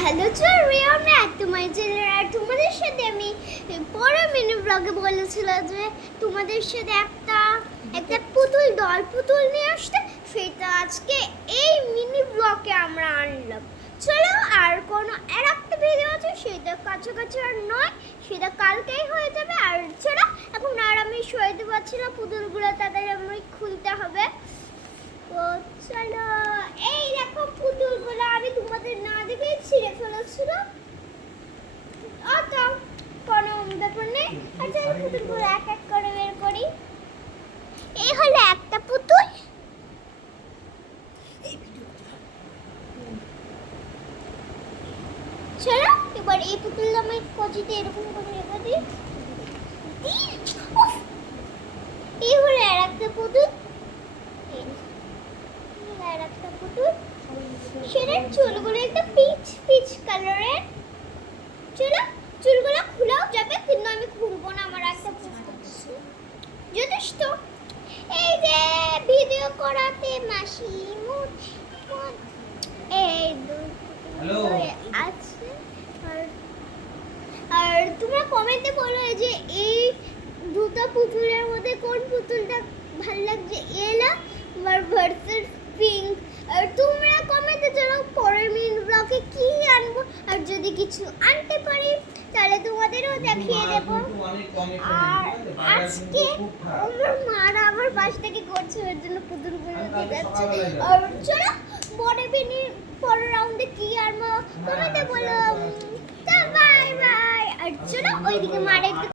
Hello চরিয়ন তোমার channel আর তোমাদের সাথে আমি পরে মিনি ব্লগে বলেছিলাম যে তোমাদের সাথে একটা পুতুল নিয়ে আসতে, সেটা আজকে এই মিনি ব্লগে আমরা আনলাম। চলো, আর কোনো একটা ভিডিও আছে সেটা কাছাকাছি আর নয়, সেটা কালকেই হয়ে যাবে। আর চলো, এখন আর আমি সইতে পারছি না, পুতুলগুলো তাড়াতাড়ি আমি খুলতে হবে। তো চলো, এই দেখো পুতুলগুলো আমি তোমাদের না দেখেই ছিঁড়ে ফেলেছিল। তো কোনো ব্যাপার নেই। আচ্ছা, আমি পুতুলগুলো এক এক করে বের করি। এই হলো একটা পুতুল। চলো, এবার এই পুতুলটা আমি কচিতে এরকম করে রেখে দিই। এই হলো আর একটা পুতুল। আর একটা পুতুল, সেটার চুলগুলো একটা পিচ কালারের। চলো, চুলগুলো খোলাও যাবে, কিন্তু আমি খুলবো না, আমার একটা পুতুল যথেষ্ট। এই যে ভিডিও করাতে মাসি এই আছে। আর তোমরা কমেন্টে বলো যে এই দুটো পুতুলের মধ্যে কোন পুতুলটা ভালো লাগছে, এলা ভার্সেস পিঙ্ক। আর তোমরা কমেন্টে জানাও পরের মিনি ব্লগে কি আনবো, আর যদি কিছু আনতে পারি তাহলে তোমাদেরও দেখিয়ে দেবো। আর আজকে আমার মারা আমার পাশ থেকে করছে, ওর জন্য পুতুলগুলো দেখাচ্ছে। আর চলো, পরের রাউন্ডে কি আনবো কমেন্টে বলো। Bye bye. আর চলো, ওইদিকে মারা একটু